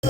या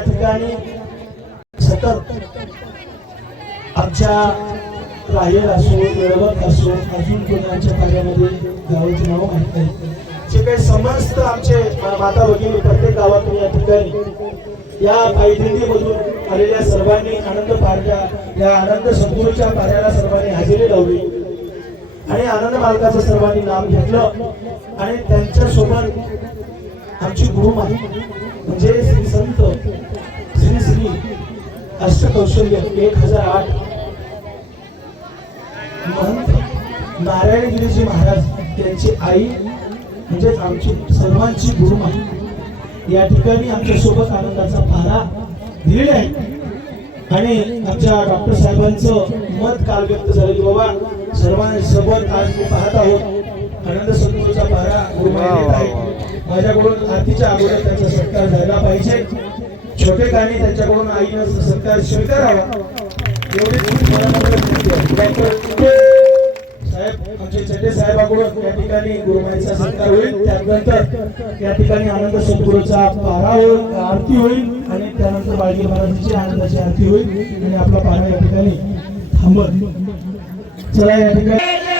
ठिकाणी सतत आमच्या राहील असो मिळवत असो अजून कोणाच्या कार्यामध्ये गावाचे नाव माहित नाही जे काही समस्त आमचे माता भगिनी प्रत्येक गावातून या ठिकाणी या पायदिंडीमधून आलेल्या सर्वांनी आनंद पारल्या या आनंद सद्गुरूच्या कार्याला सर्वांनी हजेरी लावली आणि आनंद मालकाचं सर्वांनी नाम घेतलं आणि त्यांच्या सोबत आमची गुरुमाई म्हणजे श्री संत श्री श्री अष्टकौशल्य 1008 महंत नारायणगिरीजी महाराज त्यांची आई म्हणजे आमची सर्वांची गुरुमाई या ठिकाणी आमच्या सोबत आनंदाचा पारा दिलेला आहे आणि आमच्या डॉक्टर साहेबांचं मत काल व्यक्त झालं की बाबा सर्वांसोबत आज मी पाहत आहोत आनंद सद्गुरूचा पारा गुरुमाई देत आहे माझ्याकडून आरतीच्या अगोदर त्यांचा सत्कार झाला पाहिजे छोटे कानी त्यांच्याकडून आईनं सत्कार स्वीकारावा एवढी डॉक्टर साहेब आमचे चेटे साहेबांकडून या ठिकाणी गुरुमाईचा सत्कार होईल त्यानंतर या ठिकाणी आनंद सद्गुरूचा पारा होईल आरती होईल आणि त्यानंतर बाळगी महाराजांची आनंदाची आरती होईल आणि आपला पारा या ठिकाणी थांबत. चला या ठिकाणी